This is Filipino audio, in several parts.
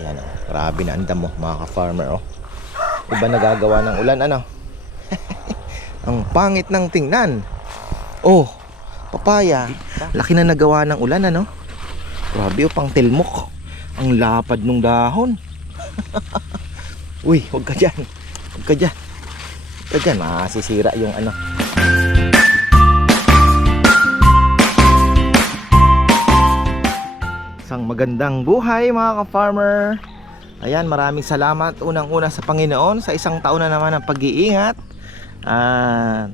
Ayan oh. Grabe na andam mo mga ka-farmer oh. Iba nagagawa ng ulan ano. Ang pangit ng tingnan. Oh, papaya. Laki na nagawa ng ulan ano. Grabe oh, pang tilmok. Ang lapad nung dahon. Uy, huwag ka dyan. Huwag ka dyan. Huwag ka dyan. Masisira yung ano. Isang magandang buhay mga ka-farmer. Ayan, maraming salamat unang-una sa Panginoon sa isang taon na naman ng pag-iingat. Ah,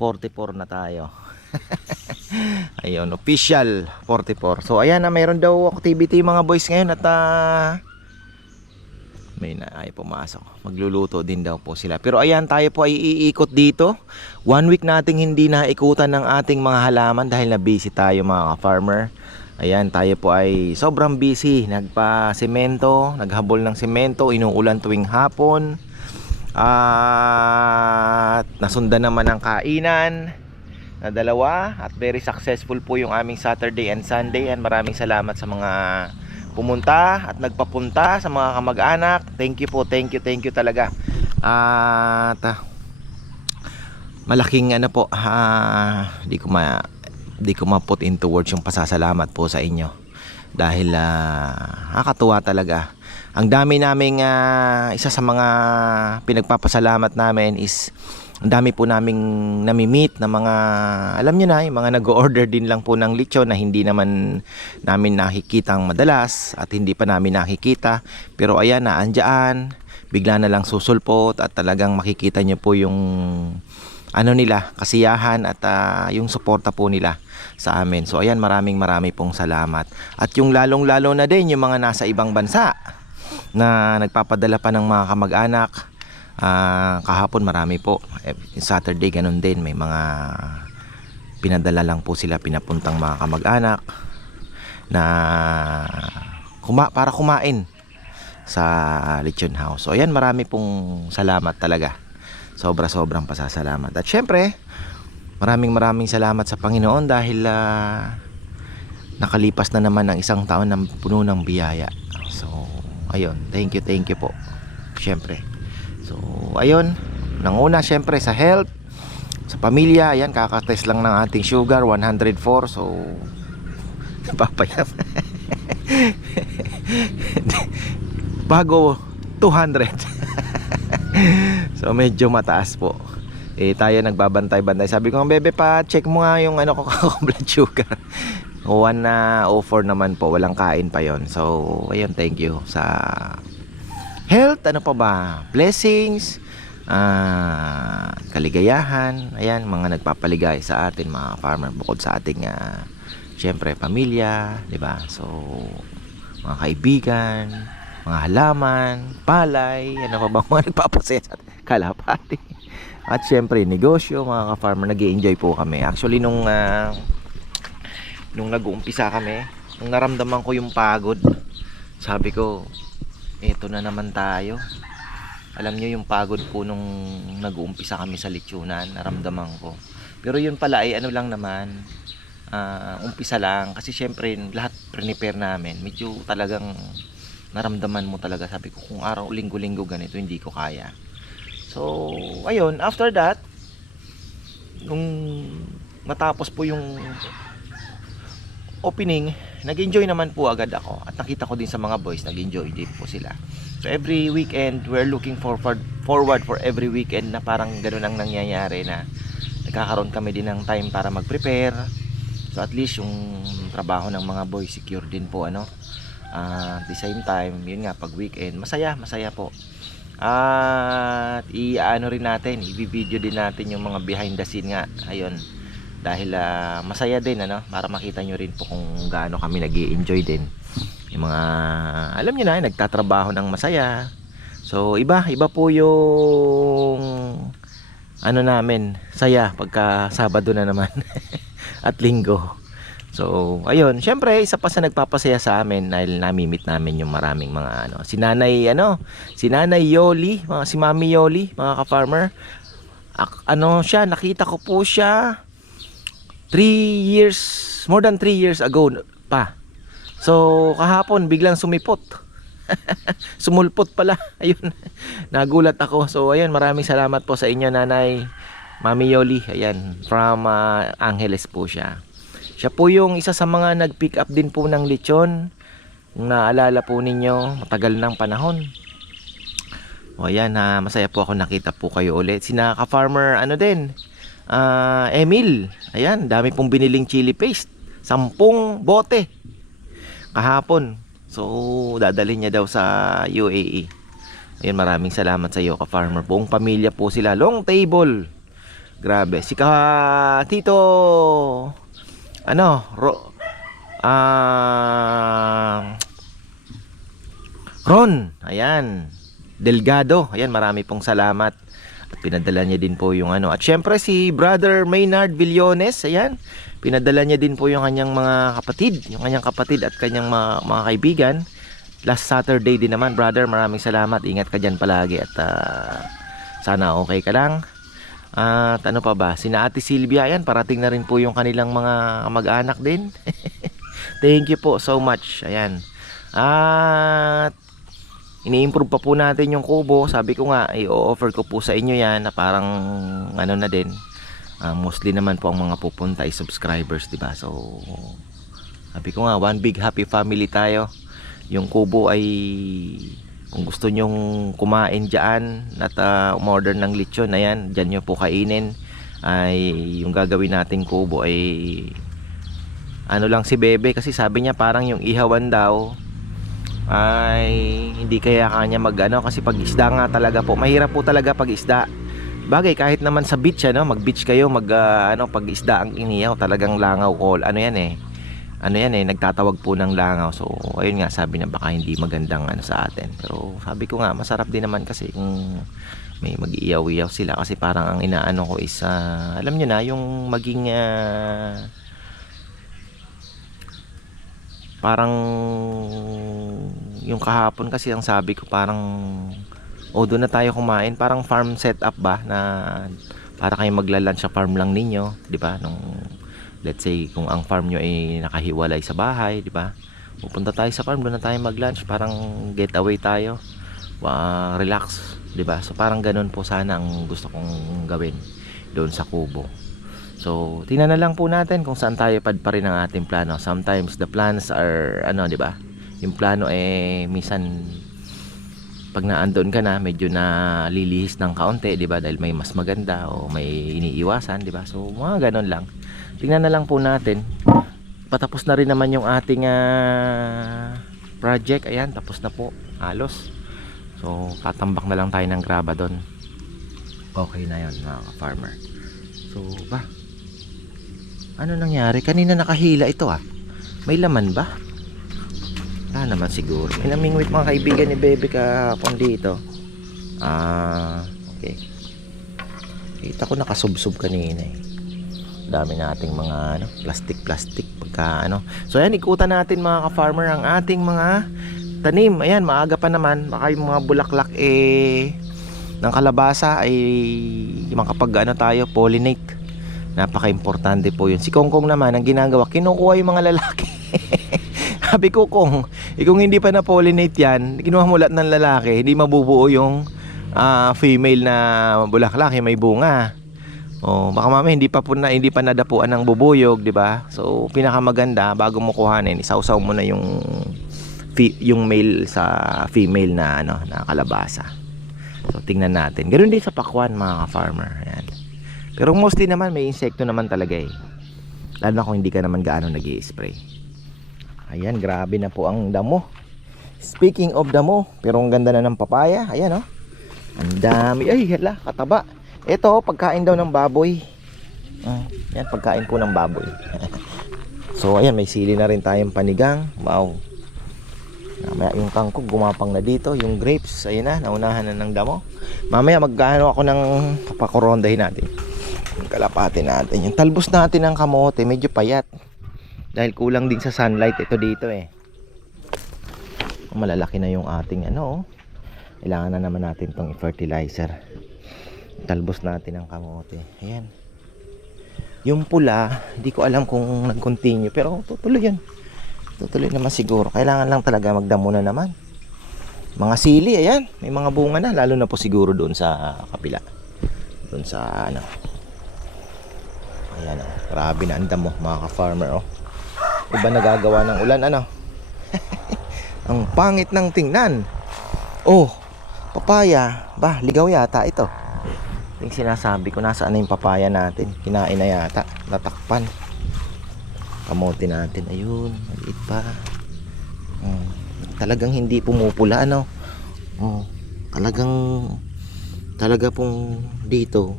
44 na tayo. Ayun, official 44. So ayan na mayroon daw activity mga boys ngayon at ah, may na ay pumasok. Magluluto din daw po sila. Pero ayan, tayo po ay iikot dito. One week nating hindi naikutan ng ating mga halaman dahil na busy tayo mga ka-farmer. Ayan, tayo po ay sobrang busy. Nagpa-semento, naghabol ng semento, inuulan tuwing hapon. At nasundan naman ang kainan na dalawa at very successful po yung aming Saturday and Sunday and maraming salamat sa mga pumunta at nagpapunta sa mga kamag-anak. Thank you po, thank you, thank you talaga. At ah, malaking ano po, ah, di ko ma di ko ma-put into words yung pasasalamat po sa inyo. Dahil ah, nakakatuwa talaga. Ang dami naming ah, isa sa mga pinagpapasalamat namin is ang dami po naming nami-meet na mga alam nyo na yung mga nag-order din lang po ng lechon na hindi naman namin nakikitang madalas at hindi pa namin nakikita pero ayan na andyan bigla na lang susulpot at talagang makikita nyo po yung ano nila kasiyahan at ah, yung suporta po nila sa amin so ayan maraming marami pong salamat at yung lalong lalo na din yung mga nasa ibang bansa na nagpapadala pa ng mga kamag-anak Ah, kahapon marami po. Eh, Saturday ganun din may mga pinadala lang po sila pinapuntang mga kamag-anak na kuma para kumain sa Lechon House. So ayan marami pong salamat talaga. Sobra-sobrang pasasalamat. At syempre, maraming maraming salamat sa Panginoon dahil ah, nakalipas na naman ng isang taon ng puno ng biyaya. So, ayun. Thank you, thank you po. Syempre. So, ayun. Nanguna syempre sa health, sa pamilya, ayan, kakatest lang ng ating sugar, 104. So, napapayap. Bago, 200. so, medyo mataas po. Eh, tayo nagbabantay-bantay. Sabi ko, bebe pa, check mo nga yung ano ko, blood sugar. 1 na 04 naman po, walang kain pa yon. So, ayun, thank you sa health, ano pa ba? Blessings, ah, kaligayahan, ayan, mga nagpapaligay sa atin, mga farmer, bukod sa ating, ah, syempre, pamilya, di ba? So, mga kaibigan, mga halaman, palay, ano pa ba mga nagpapasaya sa atin? Kalapati. At syempre, negosyo, mga ka-farmer, nag enjoy po kami. Actually, nung, ah, nung nag-uumpisa kami, nung naramdaman ko yung pagod, sabi ko, eto na naman tayo. Alam nyo yung pagod po nung nag-uumpisa kami sa lechonan, naramdaman ko. Pero yun pala ay ano lang naman, ah, umpisa lang. Kasi syempre, lahat prepare namin. Medyo talagang naramdaman mo talaga. Sabi ko, kung araw, linggo-linggo ganito, hindi ko kaya. So, ayun, after that, nung matapos po yung opening, nag-enjoy naman po agad ako at nakita ko din sa mga boys nag-enjoy din po sila. So every weekend, we're looking forward forward for every weekend na parang ganun ang nangyayari na nagkakaroon kami din ng time para mag-prepare. So at least yung trabaho ng mga boys secure din po ano. Ah, at the same time, yun nga pag weekend, masaya, masaya po. At i-ano rin natin, i-video din natin yung mga behind the scene nga. Ayun, dahil ah, masaya din ano para makita nyo rin po kung gaano kami nag enjoy din. Yung mga alam nyo na nagtatrabaho ng masaya. So iba iba po yung ano namin saya pagka Sabado na naman at Linggo so ayun syempre isa pa sa nagpapasaya sa amin dahil namimit namin yung maraming mga ano si Nanay ano si Nanay Yoli mga si Mami Yoli mga ka-farmer ano siya nakita ko po siya 3 years, more than 3 years ago pa. So, kahapon biglang sumipot. Sumulpot pala. Ayun. Nagulat ako. So, ayun, maraming salamat po sa inyo, Nanay Mami Yoli. Ayan, from ah, Angeles po siya. Siya po yung isa sa mga nag-pick up din po ng lechon. Kung naalala po ninyo, matagal ng panahon. O ayan, ha, masaya po ako nakita po kayo ulit. Sina ka-farmer, ano din, ah, Emil. Ayan, dami pong biniling chili paste. Sampung bote. Kahapon. So, dadalhin niya daw sa UAE. Ayan, maraming salamat sa iyo, ka-farmer. Buong pamilya po sila. Long table. Grabe. Si ka Tito ano, ro, ah, Ron, ayan. Delgado, ayan, marami pong salamat. At pinadala niya din po yung ano. At syempre si Brother Maynard Villones, ayan. Pinadala niya din po yung kanyang mga kapatid, yung kanyang kapatid at kanyang mga, mga kaibigan. Last Saturday din naman, brother, maraming salamat. Ingat ka dyan palagi at ah, sana okay ka lang. At ano pa ba? Sina Ate Silvia, ayan, parating na rin po yung kanilang mga mag-anak din. Thank you po so much. Ayan. At ini-improve pa po natin yung kubo. Sabi ko nga, i-offer ko po sa inyo yan na parang ano na din. Ah, mostly naman po ang mga pupunta ay subscribers, 'di ba? So sabi ko nga, one big happy family tayo. Yung kubo ay kung gusto nyong kumain dyan at uh, umorder ng lechon, ayan, dyan nyo po kainin. Ay yung gagawin nating kubo ay ano lang si Bebe kasi sabi niya parang yung ihawan daw ay hindi kaya kanya magano kasi pag isda nga talaga po. Mahirap po talaga pag isda bagay kahit naman sa beach ano mag beach kayo mag ah, ano pag isda ang inihaw talagang langaw call ano yan eh ano yan eh nagtatawag po ng langaw. So ayun nga sabi niya baka hindi magandang ano sa atin. Pero sabi ko nga masarap din naman kasi kung may mag-iyaw-iyaw sila. Kasi parang ang inaano ko is ah, alam niyo na yung maging ah, parang yung kahapon kasi ang sabi ko parang o doon na tayo kumain. Parang farm setup ba na para kayo magla-lunch sa farm lang ninyo di ba? Nung let's say kung ang farm nyo ay nakahiwalay sa bahay di ba pupunta tayo sa farm doon na tayo mag-lunch parang getaway tayo wa relax di ba so parang ganun po sana ang gusto kong gawin doon sa kubo So, tingnan na lang po natin kung saan tayo padpa rin ang ating plano. Sometimes the plans are ano, 'di ba? Yung plano eh minsan pag naandun ka na, medyo na lilihis ng kaunti, 'di ba? Dahil may mas maganda o may iniiwasan, 'di ba? So, mga ganun lang. Tingnan na lang po natin. Patapos na rin naman yung ating ah, project. Ayan, tapos na po. Halos. So, tatambak na lang tayo ng graba doon. Okay na 'yon, mga farmer So, ba? Ano nangyari? Kanina nakahila ito ah. May laman ba? Wala naman siguro. May namingwit mga kaibigan ni Bebe kahapon dito. Ah, okay. Kita ko nakasubsob kanina eh. Dami nating mga ano, plastic-plastic pagka ano. So ayan, ikutan natin mga ka-farmer ang ating mga tanim. Ayan, maaga pa naman. Baka yung mga bulaklak eh ng kalabasa ay makapag ano tayo, pollinate napaka-importante po yun si Kongkong naman ang ginagawa kinukuha yung mga lalaki sabi ko kung eh, kung hindi pa na-pollinate yan kinuha mo ng lalaki hindi mabubuo yung ah, female na bulaklak yung may bunga oh baka mamaya hindi pa po na hindi pa nadapuan ng bubuyog di ba so pinakamaganda bago mo kuhanin isawsaw mo na yung yung male sa female na ano na kalabasa so tingnan natin ganoon din sa pakwan mga farmer ayan pero mostly naman may insekto naman talaga eh. Lalo na kung hindi ka naman gaano nag spray Ayan, grabe na po ang damo. Speaking of damo, pero ang ganda na ng papaya. Ayan oh. Ang dami. Ay, hala, kataba. Ito, pagkain daw ng baboy. Ah, yan, pagkain po ng baboy. so, ayan, may sili na rin tayong panigang. Wow. Mamaya yung kangkong gumapang na dito. Yung grapes, ayun na, naunahan na ng damo. Mamaya magkano ako ng papakorondahin natin yung kalapate natin yung talbos natin ng kamote medyo payat dahil kulang din sa sunlight ito dito eh malalaki na yung ating ano oh. kailangan na naman natin tong fertilizer talbos natin ng kamote ayan yung pula hindi ko alam kung nag-continue pero tutuloy yan Tutuloy naman siguro. Kailangan lang talaga magdamo na naman. Mga sili, ayan. May mga bunga na. Lalo na po siguro doon sa kapila. Doon sa ano. Ayan oh. Grabe na ang damo mga ka-farmer oh. Iba nagagawa ng ulan ano. ang pangit ng tingnan. Oh, papaya. Ba, ligaw yata ito. Yung sinasabi ko, nasaan na yung papaya natin? Kinain na yata. Natakpan. Kamote natin. Ayun, maliit pa. Hmm. Talagang hindi pumupula, ano? Oh, talagang, talaga pong dito,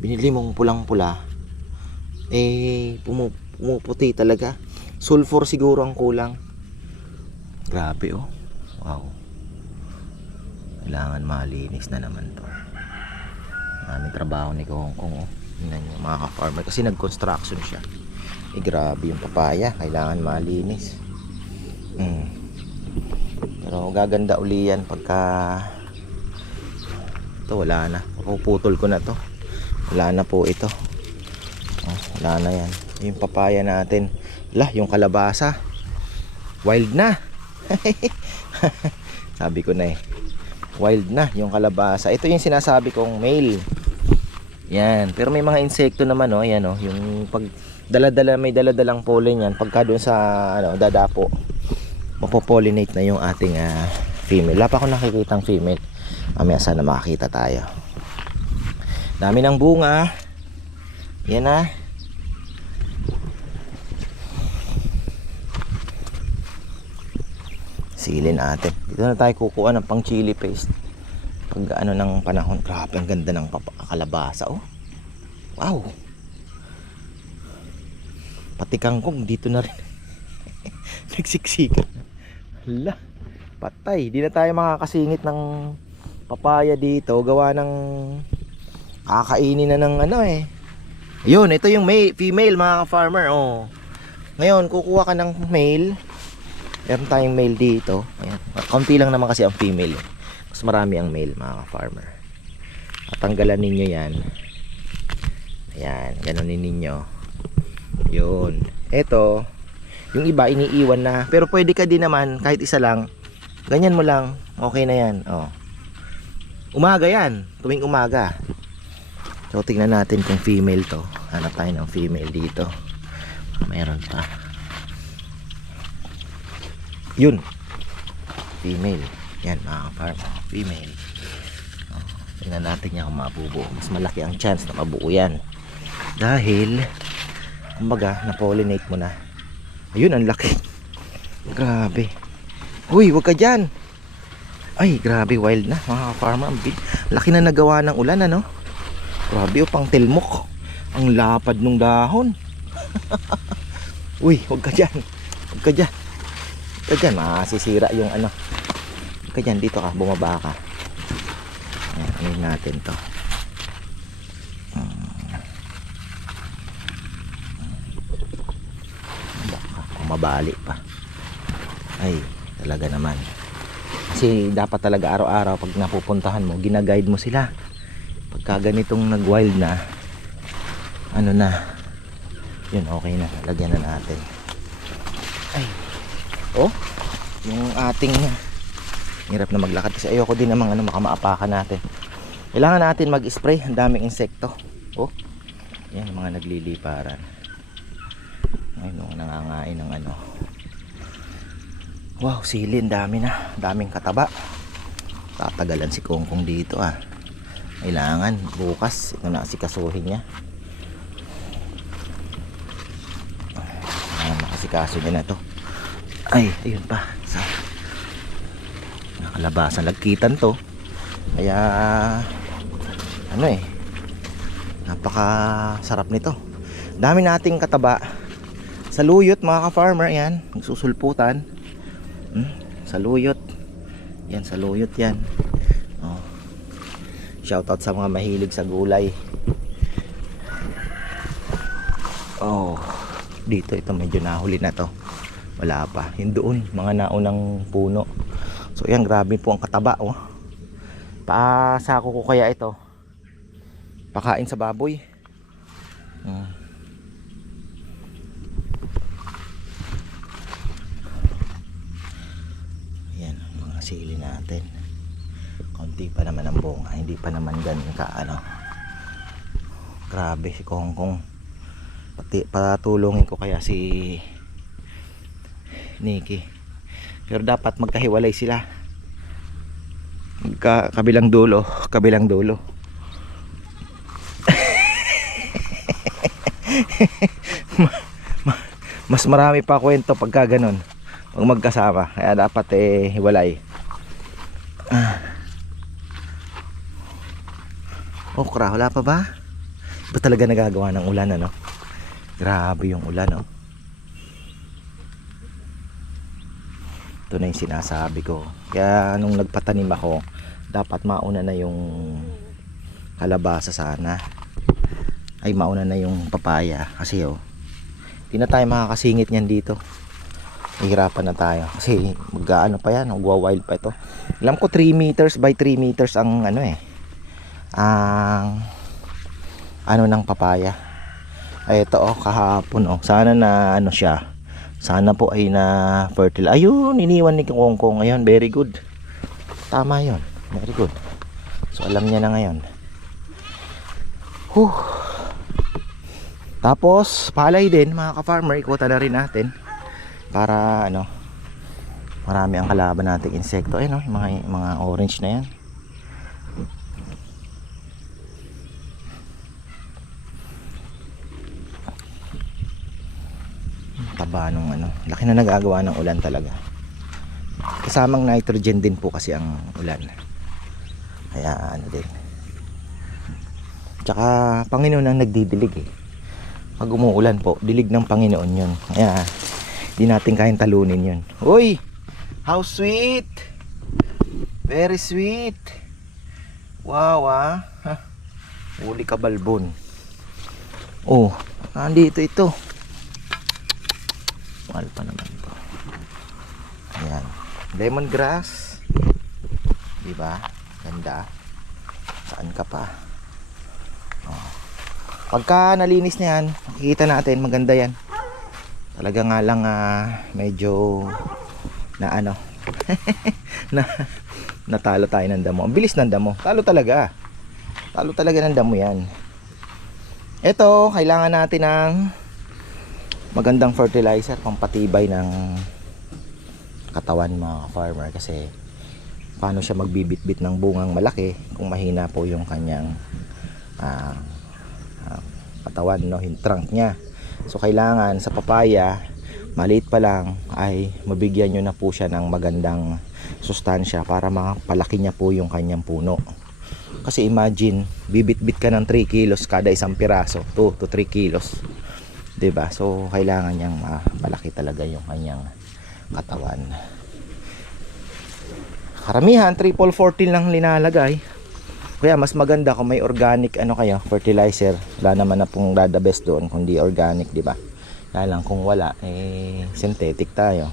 binili mong pulang-pula, eh, pumu- pumuputi talaga. Sulfur siguro ang kulang. Grabe, oh. Wow. Kailangan malinis na naman to. Maraming trabaho ni Kong Kong, oh. Tingnan nyo, mga ka-farmer. Kasi nag-construction siya. Eh, grabe yung papaya. Kailangan malinis. Mm. Pero gaganda uli yan pagka ito wala na. Puputol ko na to. Wala na po ito. Oh, wala na yan. Yung papaya natin. Lah, yung kalabasa. Wild na. Sabi ko na eh. Wild na yung kalabasa. Ito yung sinasabi kong male. Yan. Pero may mga insekto naman oh. Yan oh. Yung pag dala-dala may dala-dalang pollen yan. Pagka doon sa ano, dadapo mapopollinate na yung ating ah, female. Wala pa ako nakikitang female. Mamaya sana makakita tayo. Dami ng bunga. Yan na. Sili natin. Dito na tayo kukuha ng pang chili paste. Pag ano ng panahon. Grabe, ang ganda ng kalabasa. Oh. Wow. Pati kangkong dito na rin. Nagsiksikan. Hala, patay. Di na tayo makakasingit ng papaya dito. Gawa ng kakainin na ng ano eh. Yun, ito yung male, female mga farmer Oh. Ngayon, kukuha ka ng male. Meron tayong male dito. Ayan. Kaunti lang naman kasi ang female. eh. Marami ang male mga farmer At tanggalan ninyo yan. Ayan, ganunin ninyo. Yun. Ito, yung iba iniiwan na. Pero pwede ka din naman kahit isa lang. Ganyan mo lang. Okay na yan. Oh. Umaga yan. Tuwing umaga. So tingnan natin kung female to. Hanap tayo ng female dito. Meron pa. Yun. Female. Yan mga farm. Female. Oh, tingnan natin yan kung mabubuo. Mas malaki ang chance na mabuo yan. Dahil kumbaga na-pollinate mo na. Ayun, ang laki. Grabe. Uy, wag ka dyan. Ay, grabe, wild na. Mga farmer. Laki na nagawa ng ulan, ano? Grabe, oh, pang tilmok. Ang lapad ng dahon. Uy, wag ka dyan. Wag ka dyan. Wag ka dyan, masisira yung ano. Ka dyan, dito ka, bumaba ka. Ayan, ano natin to. Baka mabali pa. Ay, talaga naman. Kasi dapat talaga araw-araw pag napupuntahan mo, ginaguide mo sila. Pagka ganitong nag-wild na, ano na, yun okay na, lagyan na natin. Ay, oh, yung ating, hirap na maglakad kasi ayoko din namang ano, makamaapakan natin. Kailangan natin mag-spray, ang daming insekto. Oh, yan mga nagliliparan. Ayun, oh, nangangain ng ano. Wow, silin, dami na. Daming kataba. Tatagalan si Kongkong dito ah. Kailangan bukas ito na si kasuhin niya. Ah, makasikaso niya na to. Ay, ayun pa. Sa nakalabasan lagkitan to. Kaya ano eh. Napaka sarap nito. Dami nating kataba. Sa luyot mga ka-farmer yan, nagsusulputan. Hmm, sa luyot. Yan sa luyot yan. Oh. Shoutout sa mga mahilig sa gulay. Oh, dito ito medyo nahuli na to. Wala pa. Yung doon, mga naunang puno so yan grabe po ang kataba oh. paasako ko kaya ito? Pakain sa baboy. Hmm. yan mga sili natin. Konti pa naman ang bunga hindi pa naman ganun ka ano. Grabe si Kong Kong. Pati patulungin ko kaya si Nikki. Pero dapat magkahiwalay sila. Ka kabilang dulo, kabilang dulo. Ma- ma- mas marami pa kwento pagka ganun pag magkasama kaya dapat eh hiwalay ah. okra wala pa ba? ba talaga nagagawa ng ulan ano? grabe yung ulan oh. Ito na yung sinasabi ko. Kaya nung nagpatanim ako dapat mauna na yung kalabasa sana. Ay mauna na yung papaya. Kasi oh hindi na tayo makakasingit niyan dito. Hihirapan na tayo. Kasi mag-ano pa yan magwa wild pa ito. Alam ko 3 meters by 3 meters ang ano eh ang ano ng papaya. Ay ito oh kahapon oh. Sana na ano siya sana po ay na fertile. Ayun iniwan ni Kongkong ngayon very good. Tama yon very good. So alam niya na ngayon. Huh. Tapos, palay din mga ka-farmer, ikutan na rin natin para ano, marami ang kalaban nating insekto. Ayun, oh, yung mga, mga orange na yan. Taba nung ano, laki na nagagawa ng ulan talaga. Kasamang nitrogen din po kasi ang ulan. Kaya ano din. Tsaka Panginoon ang nagdidilig eh pag umuulan po, dilig ng Panginoon yun. Kaya, di natin kayang talunin yun. Uy! How sweet! Very sweet! Wow ah! Ha? Uli ka balbon. Oh, nandito ito. Mahal pa naman to. Ayan. Lemongrass. Diba? Ganda. Saan ka pa? Oh. Pagka nalinis na yan, makikita natin maganda yan. Talaga nga lang ah, medyo na ano na natalo tayo ng damo. Ang bilis ng damo. Talo talaga. Talo talaga ng damo yan. Ito, kailangan natin ng magandang fertilizer pampatibay ng katawan mga farmer kasi paano siya magbibitbit ng bungang malaki kung mahina po yung kanyang ah, katawan no yung trunk niya. So kailangan sa papaya maliit pa lang ay mabigyan nyo na po siya ng magandang sustansya para mapalaki niya po yung kanyang puno. Kasi imagine bibit-bit ka ng 3 kilos kada isang piraso 2 to 3 kilos ba so kailangan niyang mapalaki talaga yung kanyang katawan karamihan triple 14 lang linalagay kaya mas maganda kung may organic ano kayo, fertilizer. Wala naman na pong dada best doon kundi organic, di ba? Kaya lang kung wala, eh synthetic tayo.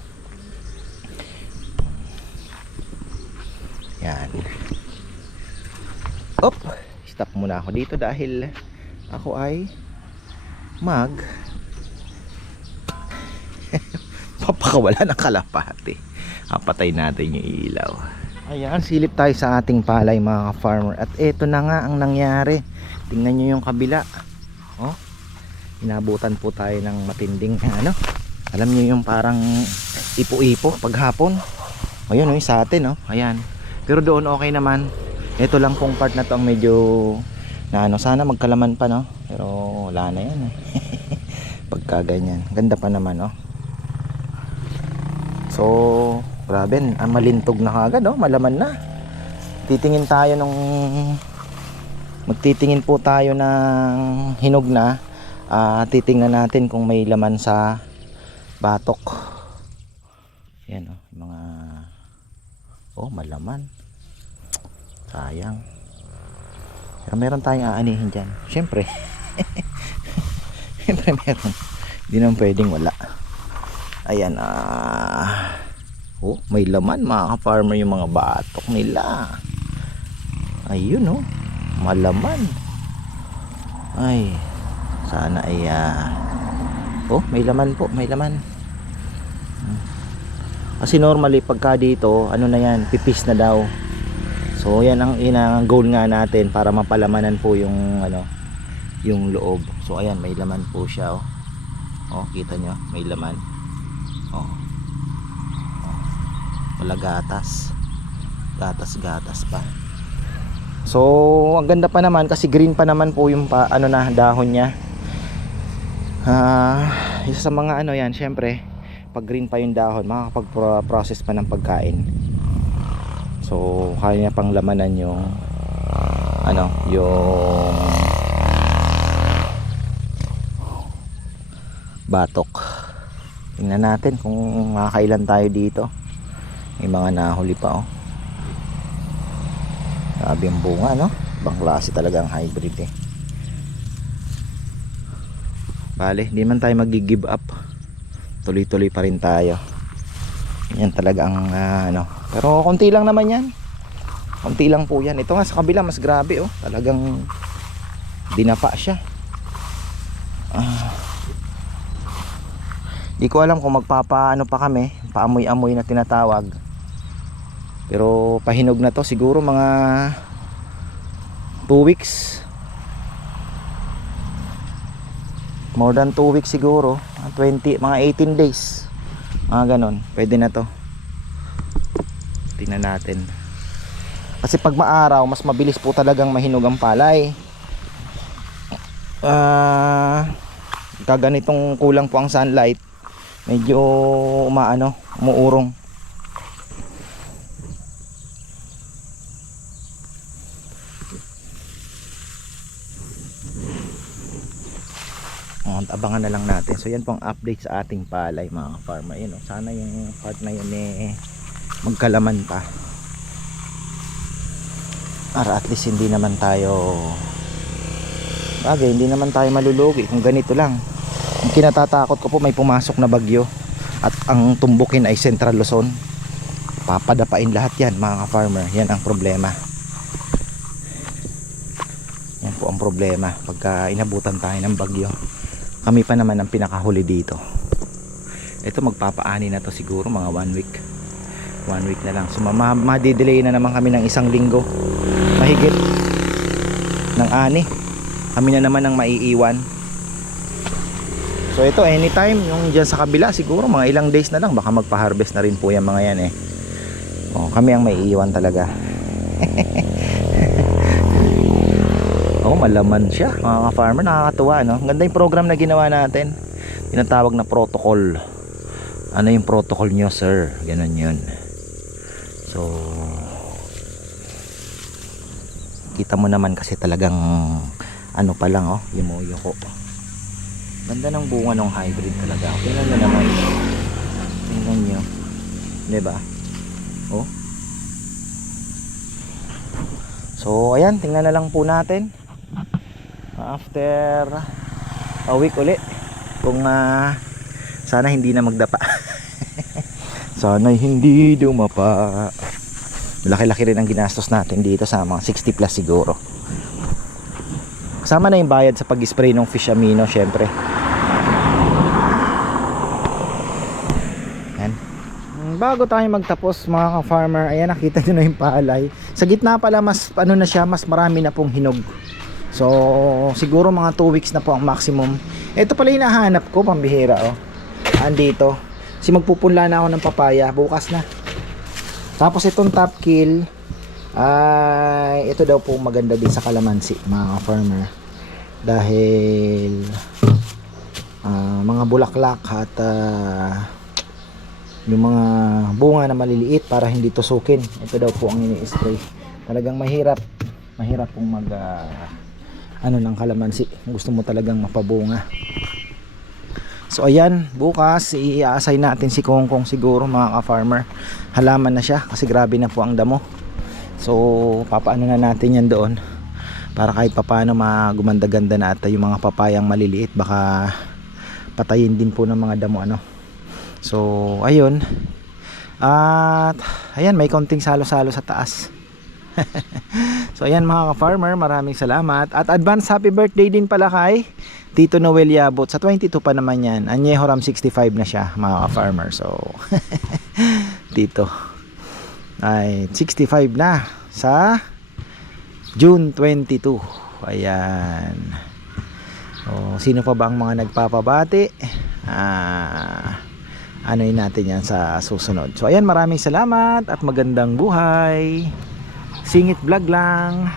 Yan. Op, stop muna ako dito dahil ako ay mag papakawala ng kalapati. Papatay natin yung ilaw. Ayan, silip tayo sa ating palay mga farmer At eto na nga ang nangyari. Tingnan nyo yung kabila. Oh, inabutan po tayo ng matinding ano. Alam nyo yung parang ipo-ipo paghapon. O yun, oh, yung sa atin, oh. Ayan. Pero doon okay naman. Ito lang pong part na to ang medyo na ano, sana magkalaman pa, no? Pero wala na yan, eh. Pagka ganyan. Ganda pa naman, oh. So, grabe, ang malintog na kagad, oh, malaman na. Titingin tayo nung magtitingin po tayo ng hinog na. Ah, titingnan natin kung may laman sa batok. Yan, oh, mga Oh, malaman. Sayang. Pero meron tayong aanihin dyan. Siyempre. Siyempre meron. Hindi naman pwedeng wala. Ayan, ah. Oh, may laman mga ka-farmer yung mga batok nila. Ayun oh. Malaman. Ay. Sana ay ah. Oh, may laman po, may laman. Kasi normally pagka dito, ano na yan, pipis na daw. So yan ang inang goal nga natin para mapalamanan po yung ano, yung loob. So ayan, may laman po siya oh. Oh, kita nyo, may laman. Oh. oh. Wala gatas. Gatas-gatas pa. So, ang ganda pa naman kasi green pa naman po yung pa, ano na dahon niya. Ah, isa sa mga ano yan, syempre, pag green pa yung dahon, makakapag-process pa ng pagkain. So, kaya niya pang lamanan yung ano, yung batok. Tingnan natin kung makakailan tayo dito. May mga nahuli pa oh. Grabe ang bunga no. Ibang klase talaga ang hybrid eh. Bale, hindi man tayo mag-give up. Tuloy-tuloy pa rin tayo. Yan talaga ang ah, ano. Pero konti lang naman yan. Konti lang po yan. Ito nga sa kabila mas grabe oh. Talagang dinapa siya. Di ko alam kung magpapaano pa kami, paamoy-amoy na tinatawag. Pero pahinog na to siguro mga 2 weeks. More than 2 weeks siguro, mga 20, mga 18 days. Mga ganon, pwede na to. Tingnan natin. Kasi pag maaraw, mas mabilis po talagang mahinog ang palay. Ah, kaganitong kulang po ang sunlight, medyo umaano, umuurong. Oh, abangan na lang natin. So yan po ang update sa ating palay mga farmer. Yun, oh, sana yung part na yun eh magkalaman pa. Para at least hindi naman tayo Bagay, hindi naman tayo malulugi kung ganito lang. Kinatatakot ko po may pumasok na bagyo at ang tumbukin ay Central Luzon. Papadapain lahat yan mga farmer. Yan ang problema. Yan po ang problema pagka inabutan tayo ng bagyo. Kami pa naman ang pinakahuli dito. Ito magpapaani na to siguro mga one week. One week na lang. So ma- ma-delay na naman kami ng isang linggo. Mahigit ng ani kami na naman ang maiiwan so ito anytime yung dyan sa kabila siguro mga ilang days na lang baka magpa-harvest na rin po yung mga yan eh. Oh, kami ang maiiwan talaga. Oh malaman siya mga farmer nakakatuwa no? Ganda yung program na ginawa natin. Tinatawag na protocol. Ano yung protocol nyo sir? Ganun yun. So kita mo naman kasi talagang ano pa lang oh yumuyo ko ganda ng bunga ng hybrid talaga. Tingnan nyo naman. Tingnan nyo. Diba? Oh. So ayan. Tingnan na lang po natin. After a week uli kung ah, sana hindi na magdapa. Sana hindi dumapa. Laki-laki rin ang ginastos natin dito sa mga 60 plus siguro Kasama na yung bayad sa pag-spray ng fish amino syempre. Yan. Mm, Bago tayo magtapos mga ka-farmer, ayan nakita nyo na yung palay. Sa gitna pala mas ano na siya, mas marami na pong hinog. So siguro mga 2 weeks na po ang maximum. Ito pala yung nahanap ko, pambihira oh. Andito. Si magpupunla na ako ng papaya, bukas na. Tapos itong top kill, ay ito daw po maganda din sa kalamansi mga farmer dahil ah, mga bulaklak at ah, yung mga bunga na maliliit para hindi tusukin. Ito daw po ang ini-spray. Talagang mahirap mahirap pong mag ah, ano ng kalamansi. Gusto mo talagang mapabunga. So ayan, bukas i-assign natin si Kongkong siguro mga ka-farmer. Halaman na siya kasi grabe na po ang damo. So, papaano na natin yan doon para kahit papaano magumanda-ganda na at yung mga papayang maliliit baka patayin din po ng mga damo ano. So, ayun. At ayan, may konting salo-salo sa taas. so ayan mga ka-farmer, maraming salamat. At advance happy birthday din pala kay Tito Noel Yabot. Sa 22 pa naman yan. Anyeho Ram 65 na siya mga ka-farmer. So dito ay 65 na sa June 22 ayan. O, sino pa ba ang mga nagpapabati? Ah anoin natin yan sa susunod. So ayan maraming salamat at magandang buhay. Singit vlog lang